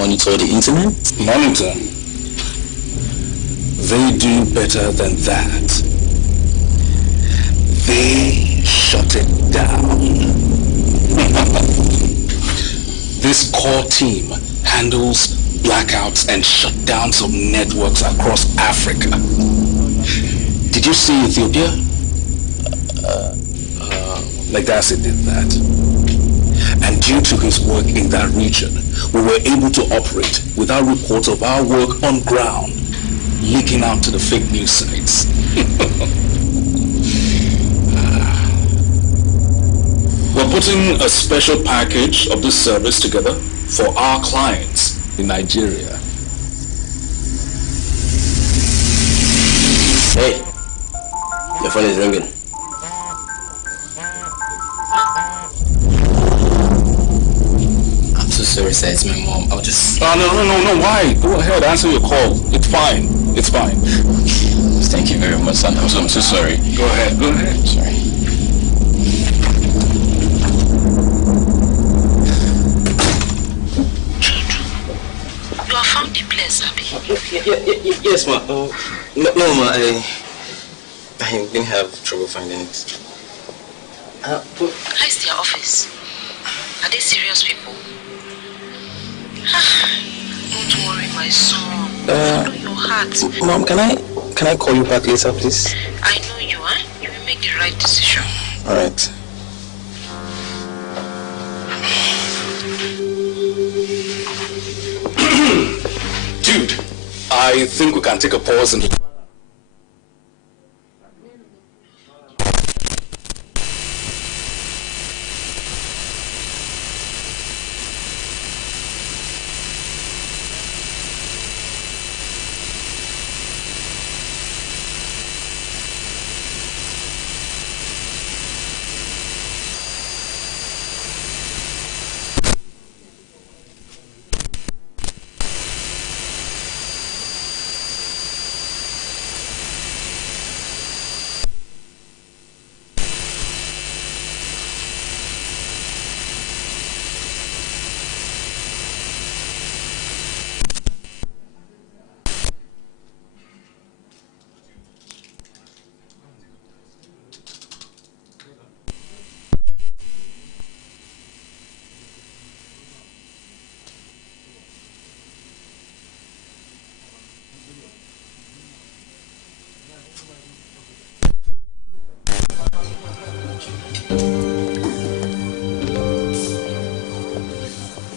monitor the internet? Monitor? They do better than that. They shut it down. This core team handles blackouts and shutdowns of networks across Africa. Did you see Ethiopia? Legacy did that. And due to his work in that region, we were able to operate without reports of our work on ground leaking out to the fake news sites. We're putting a special package of this service together for our clients in Nigeria. Hey, your phone is ringing. I'm so sorry, sir. It's my mom. I'll just... No, why? Go ahead, answer your call. It's fine. It's fine. Thank you very much, son. I'm so sorry. Go ahead. Sorry. You have found the place, Abby? Yes, ma. No, ma. I didn't have trouble finding it. How is their office? Are they serious people? Don't worry, my son. Follow your heart. Mom, can I call you back later, please? I know you, huh? You will make the right decision. All right. Dude, I think we can take a pause and...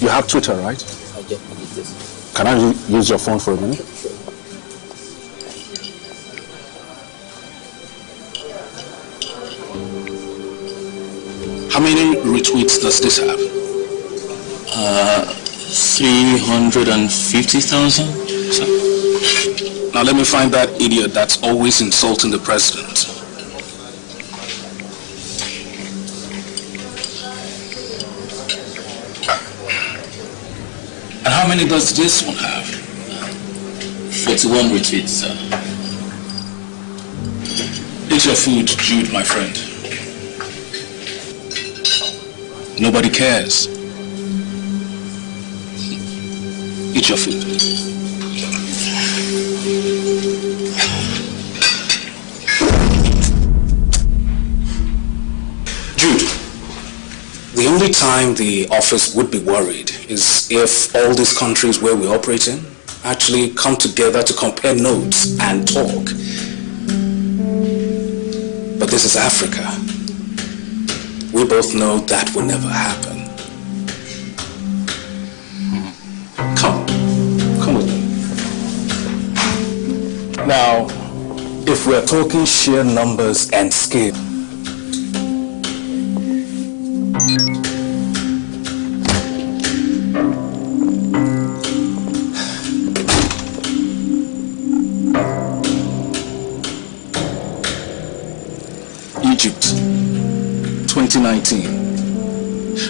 You have Twitter, right? I just use this. Can I use your phone for a minute? How many retweets does this have? 350,000. Now let me find that idiot that's always insulting the president. And how many does this one have? 41 retweets, sir. Eat your food, Jude, my friend. Nobody cares. Eat your food. Jude, the only time the office would be worried is if all these countries where we operate in actually come together to compare notes and talk. But this is Africa. We both know that will never happen. Come with me. Now, if we're talking sheer numbers and scale, Egypt, 2019.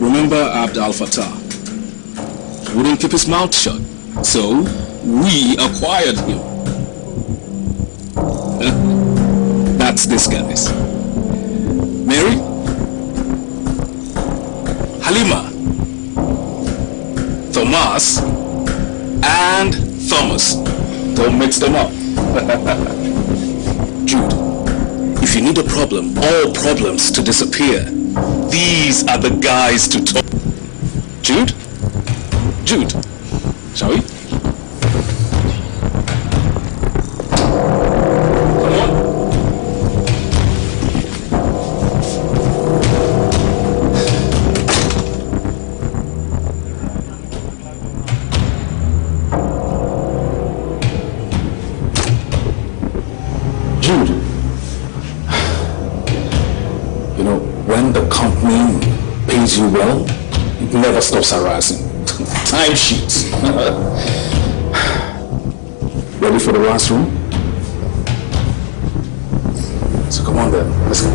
Remember Abd al-Fattah? Wouldn't keep his mouth shut, so we acquired him. That's this, guys. Mary? Halima? Thomas? and Thomas. Don't mix them up. Jude, if you need a problem, all problems to disappear, these are the guys to talk. Jude? Jude, shall we? Come on. Jude, you know, when the company pays you well, it never stops harassing. Time sheets. Ready for the last room? So come on then, let's go.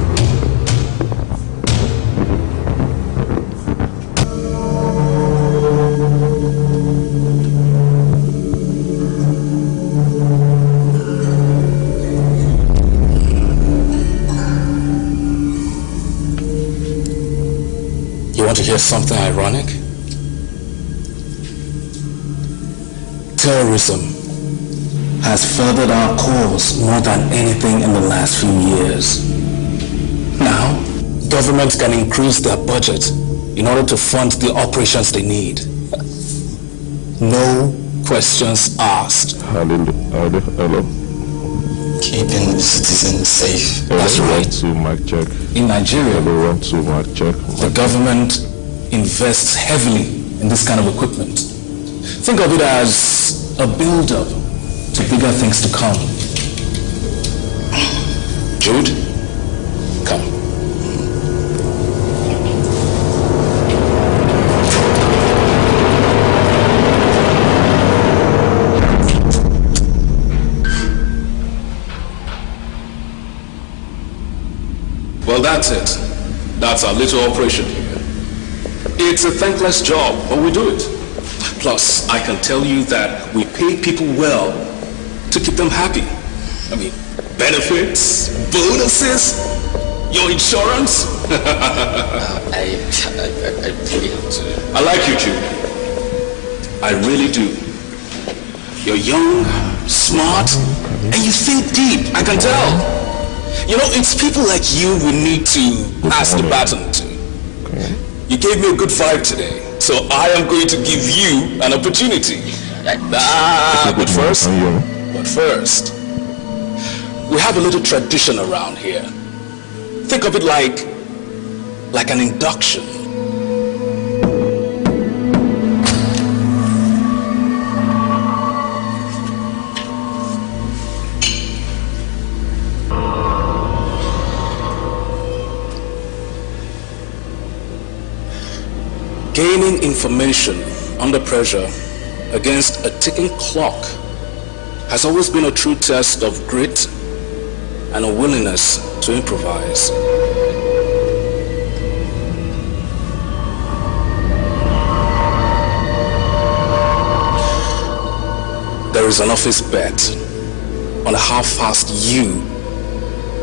You want to hear something ironic? Terrorism has furthered our cause more than anything in the last few years. Now, governments can increase their budget in order to fund the operations they need. No questions asked. Hello. Keeping the citizens safe. That's right. To Mark check. In Nigeria, To Mark check. the government invests heavily in this kind of equipment. Think of it as a build-up to bigger things to come. Jude, come. Well, that's it. That's our little operation here. It's a thankless job, but we do it. Plus, I can tell you that we pay people well to keep them happy. I mean, benefits, bonuses, your insurance. I really have to. I like you, Jude. I really do. You're young, smart, and you think deep. I can tell. You know, it's people like you we need to pass the baton to. You gave me a good vibe today, so I am going to give you an opportunity. But first, we have a little tradition around here. Think of it like an induction. Gaining information under pressure against a ticking clock has always been a true test of grit and a willingness to improvise. There is an office bet on how fast you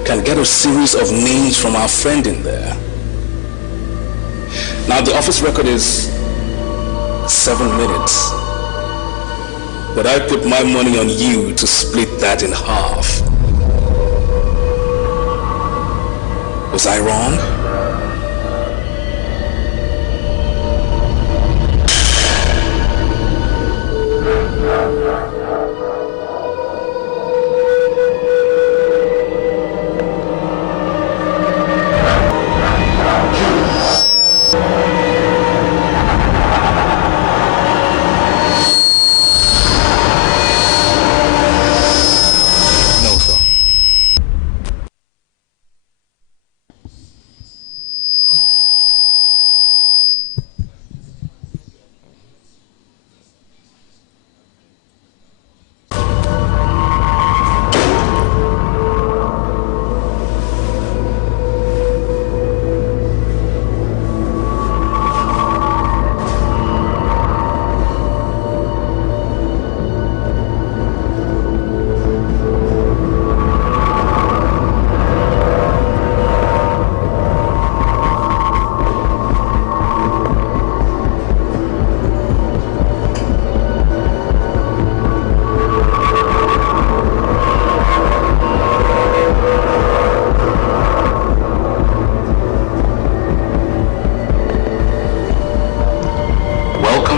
can get a series of names from our friend in there. Now the office record is 7 minutes, but I put my money on you to split that in half. Was I wrong?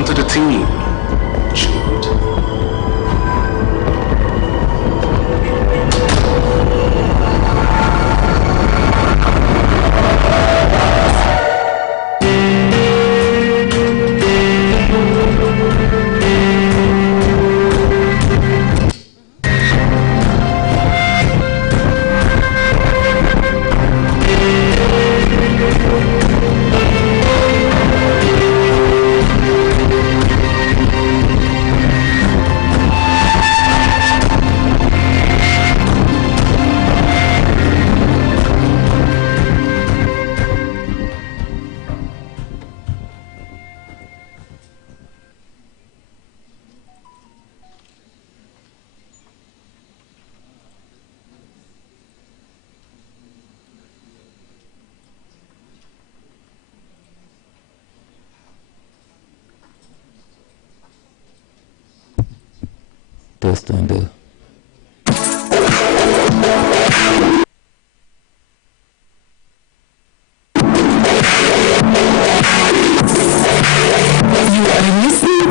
to the team, Jude. Testando.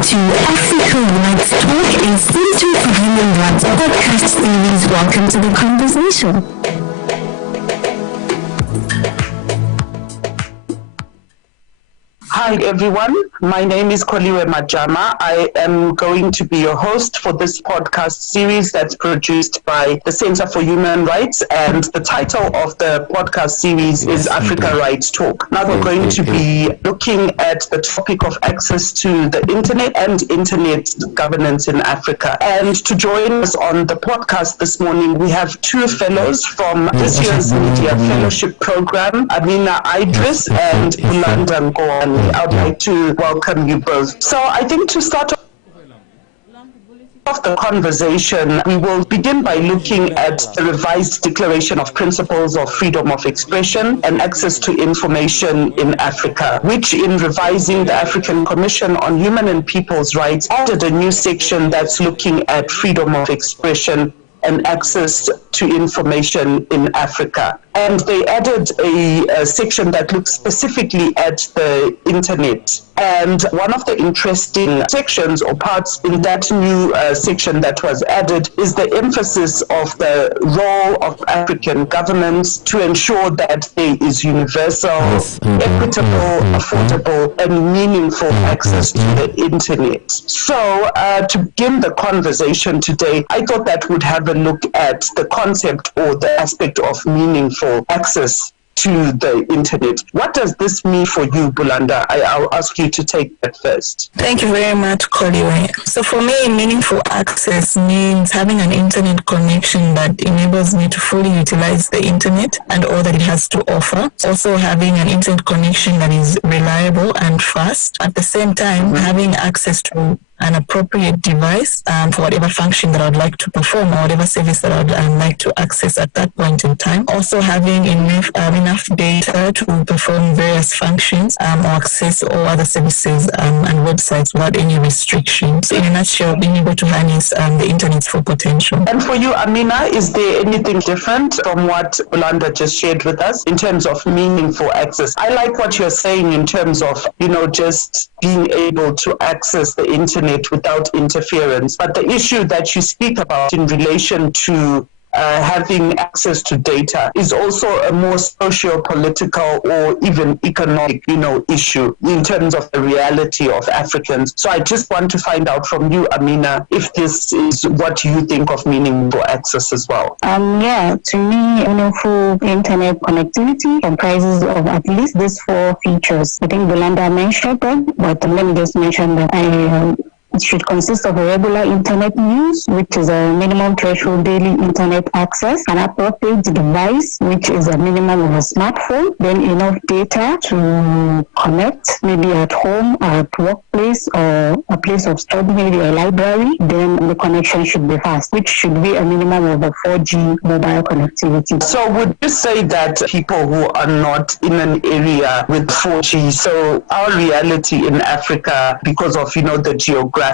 To Africa Rights Talk, a Center for Human Rights podcast series. Welcome to the conversation. Hi everyone, my name is Koliwe Majama. I am going to be your host for this podcast series that's produced by the Center for Human Rights, and the title of the podcast series is Africa Rights Talk. Now we're going to be looking at the topic of access to the internet and internet governance in Africa. And to join us on the podcast this morning, we have two fellows from this year's Media Fellowship Program, Amina Idris and Bulanda Ngoani. I'd like to welcome you both. So I think to start off the conversation, we will begin by looking at the revised Declaration of Principles of Freedom of Expression and Access to Information in Africa, which in revising the African Commission on Human and People's Rights added a new section that's looking at freedom of expression and access to information in Africa. And they added a section that looks specifically at the internet. And one of the interesting sections or parts in that new section that was added is the emphasis of the role of African governments to ensure that there is universal, equitable, affordable, and meaningful access to the internet. So to begin the conversation today, I thought that we'd have a look at the concept or the aspect of meaningful access to the internet. What does this mean for you, Bulanda? I'll ask you to take that first. Thank you very much, Koliwe. So for me, meaningful access means having an internet connection that enables me to fully utilize the internet and all that it has to offer. Also having an internet connection that is reliable and fast. At the same time, having access to an appropriate device for whatever function that I would like to perform or whatever service that I would like to access at that point in time. Also having enough data to perform various functions or access all other services and websites without any restrictions. So in a nutshell, being able to harness the internet's full potential. And for you, Amina, is there anything different from what Bulanda just shared with us in terms of meaningful access? I like what you're saying in terms of, just being able to access the internet without interference. But the issue that you speak about in relation to having access to data is also a more socio-political or even economic, issue in terms of the reality of Africans. So I just want to find out from you, Amina, if this is what you think of meaningful access as well. To me, meaningful internet connectivity comprises of at least these four features. I think Bulanda mentioned them, but let me just mention that it should consist of a regular internet use, which is a minimum threshold daily internet access, an appropriate device, which is a minimum of a smartphone, then enough data to connect, maybe at home, at workplace, or a place of study, maybe a library. Then the connection should be fast, which should be a minimum of a 4G mobile connectivity. So would you say that people who are not in an area with 4G, so our reality in Africa, because of, the geographical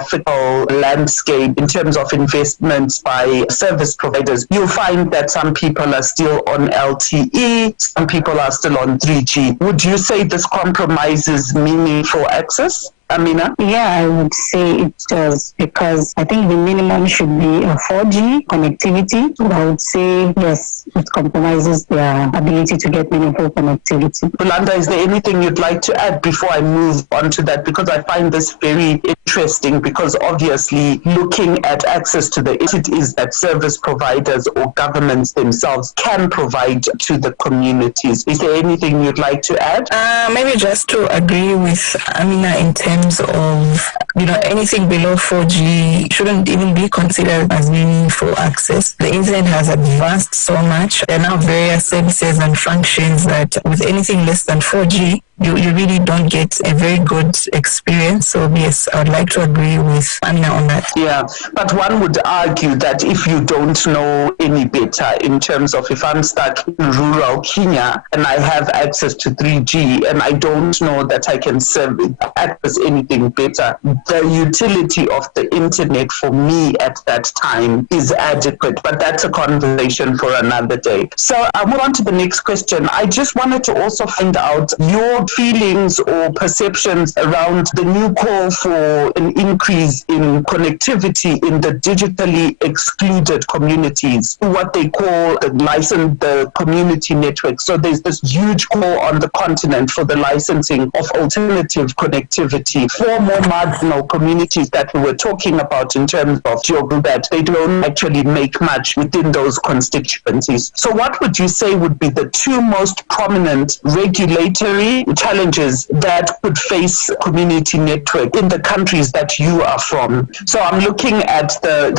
landscape in terms of investments by service providers, you'll find that some people are still on LTE, some people are still on 3G. Would you say this compromises meaningful access? Amina? Yeah, I would say it does, because I think the minimum should be a 4G connectivity. I would say yes, it compromises their ability to get meaningful connectivity. Bulanda, is there anything you'd like to add before I move on to that? Because I find this very interesting, because obviously looking at access to the entities that service providers or governments themselves can provide to the communities. Is there anything you'd like to add? Maybe just to agree with Amina in terms of, anything below 4G shouldn't even be considered as meaningful access. The internet has advanced so much. There are now various services and functions that with anything less than 4G, you really don't get a very good experience. So yes, I would like to agree with Amina on that. Yeah, but one would argue that if you don't know any better in terms of if I'm stuck in rural Kenya and I have access to 3G and I don't know that I can access anything better, the utility of the internet for me at that time is adequate. But that's a conversation for another day. So I'll move on to the next question. I just wanted to also find out your feelings or perceptions around the new call for an increase in connectivity in the digitally excluded communities, what they call the community network. So there's this huge call on the continent for the licensing of alternative connectivity for more marginal communities that we were talking about in terms of geography, that they don't actually make much within those constituencies. So what would you say would be the two most prominent regulatory challenges that could face community network in the countries that you are from? So I'm looking at the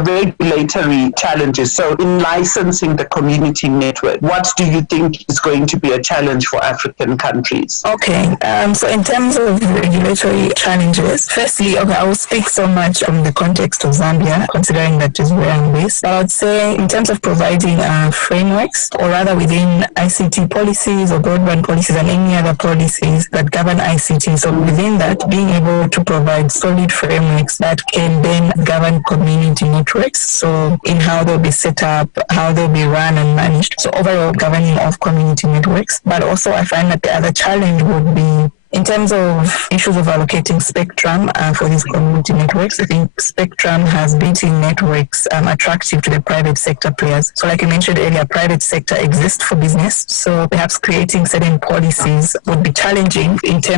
regulatory challenges. So in licensing the community network, what do you think is going to be a challenge for African countries? Okay, so in terms of regulatory challenges, firstly, I will speak so much from the context of Zambia, considering that is where I'm based. I would say in terms of providing frameworks, or rather within ICT policies or broadband policies and any other policies that govern ICT. So within that, being able to provide solid frameworks that can then govern community networks. So in how they'll be set up, how they'll be run and managed. So overall governing of community networks. But also I find that the other challenge would be in terms of issues of allocating spectrum for these community networks. I think spectrum has built-in networks attractive to the private sector players. So like you mentioned earlier, private sector exists for business. So perhaps creating certain policies would be challenging in terms